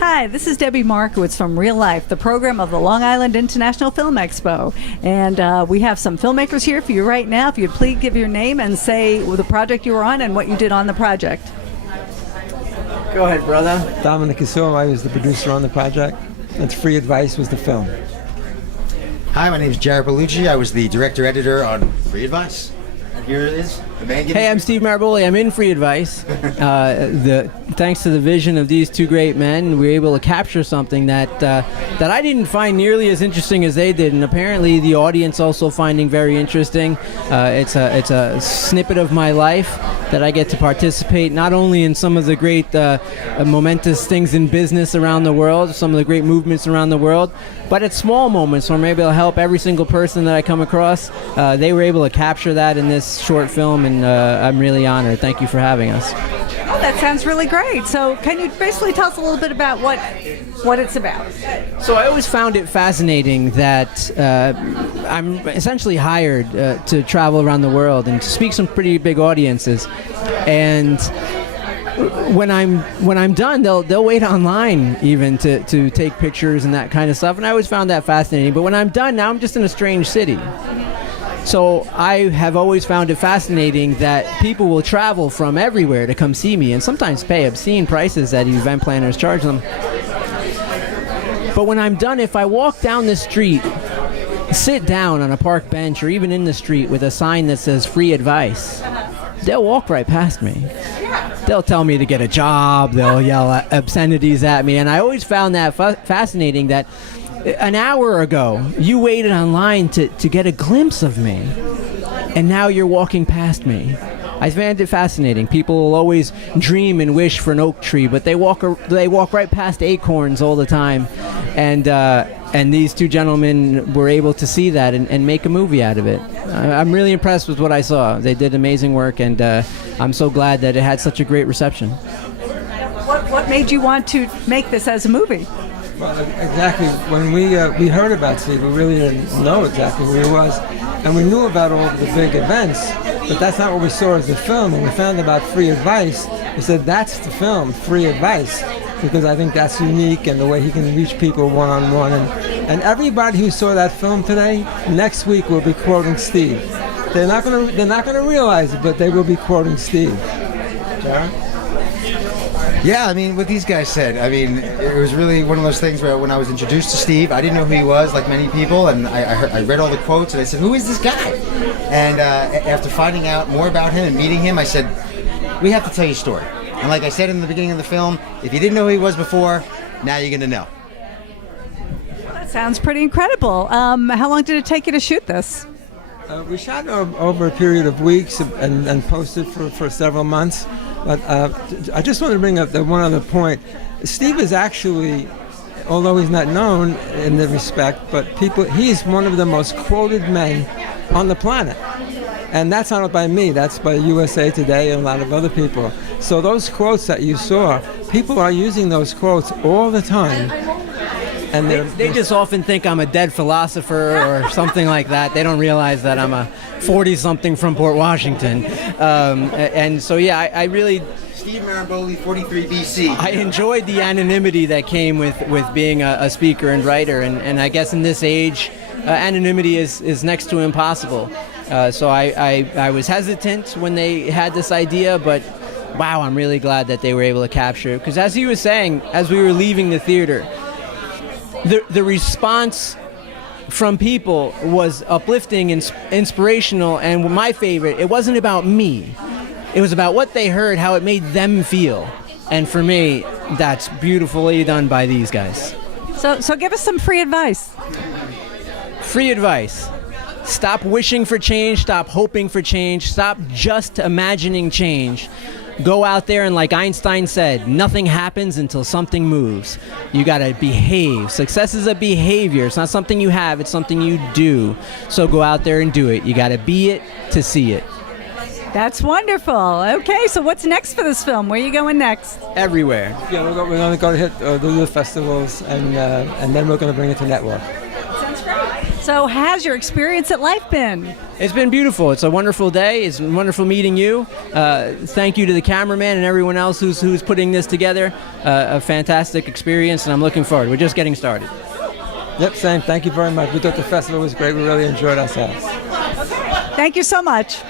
Hi, this is Debbie Markowitz from Real Life, the program of the Long Island International Film Expo. And we have some filmmakers here for you right now. If you'd please give your name and say the project you were on and what you did on the project. Go ahead, brother. Domenic, Casillo, I was the producer on the project. That's Free Advice was the film. Hi, my name is Bellucci. I was the director-editor on Free Advice. And here it is. The man getting Hey, I'm Steve Maraboli. I'm in Free Advice. Thanks to the vision of these two great men, we were able to capture something that I didn't find nearly as interesting as they did, and apparently the audience also finding very interesting. It's a snippet of my life that I get to participate not only in some of the great momentous things in business around the world, some of the great movements around the world, but at small moments where I'm able to help every single person that I come across. They were able to capture that in this short film, and I'm really honored. Thank you for having us. Oh, that sounds really great. So can you basically tell us a little bit about what it's about? So I always found it fascinating that I'm essentially hired to travel around the world and to speak some pretty big audiences. And when I'm done, they'll wait online even to take pictures and that kind of stuff. And I always found that fascinating. But when I'm done, now I'm just in a strange city. So I have always found it fascinating that people will travel from everywhere to come see me and sometimes pay obscene prices that event planners charge them. But when I'm done, if I walk down the street, sit down on a park bench or even in the street with a sign that says Free Advice, they'll walk right past me. They'll tell me to get a job, they'll yell obscenities at me, and I always found that fascinating that an hour ago, you waited online to get a glimpse of me, and now you're walking past me. I find it fascinating. People will always dream and wish for an oak tree, but they walk right past acorns all the time. And these two gentlemen were able to see that and make a movie out of it. I'm really impressed with what I saw. They did amazing work, and I'm so glad that it had such a great reception. What made you want to make this as a movie? Well, exactly. When we heard about Steve, we really didn't know exactly who he was. And we knew about all the big events, but that's not what we saw as the film. When we found about Free Advice, we said, that's the film, Free Advice, because I think that's unique and the way he can reach people one-on-one. And everybody who saw that film today, next week will be quoting Steve. They're not gonna realize it, but they will be quoting Steve. Jared? Yeah, I mean, what these guys said, I mean, it was really one of those things where when I was introduced to Steve, I didn't know who he was, like many people, and I read all the quotes, and I said, who is this guy? And after finding out more about him and meeting him, I said, we have to tell you a story. And like I said in the beginning of the film, if you didn't know who he was before, now you're going to know. That sounds pretty incredible. How long did it take you to shoot this? We shot over a period of weeks and posted for several months. But I just want to bring up one other point. Steve is actually, although he's not known in the respect, but he's one of the most quoted men on the planet. And that's not by me, that's by USA Today and a lot of other people. So those quotes that you saw, people are using those quotes all the time. And they just often think I'm a dead philosopher or something like that. They don't realize that I'm a 40-something from Port Washington. And so, yeah, I really... Steve Maraboli, 43 BC. I enjoyed the anonymity that came with being a speaker and writer. And I guess in this age, anonymity is next to impossible. So I was hesitant when they had this idea, but wow, I'm really glad that they were able to capture it. Because as he was saying, as we were leaving the theater, the response from people was uplifting and inspirational, and my favorite, it wasn't about me. It was about what they heard, how it made them feel. And for me, that's beautifully done by these guys. So give us some free advice. Free advice. Stop wishing for change, stop hoping for change, stop just imagining change. Go out there and, like Einstein said, nothing happens until something moves. You gotta behave. Success is a behavior. It's not something you have, it's something you do. So go out there and do it. You gotta be it to see it. That's wonderful. Okay, so what's next for this film? Where are you going next? Everywhere. Yeah, we're going to hit the festivals, and then we're going to bring it to network. Sounds great. So has your experience at LIIFE been? It's been beautiful. It's a wonderful day. It's wonderful meeting you. Thank you to the cameraman and everyone else who's putting this together. A fantastic experience, and I'm looking forward. We're just getting started. Yep, same. Thank you very much. We thought the festival was great. We really enjoyed ourselves. Thank you so much.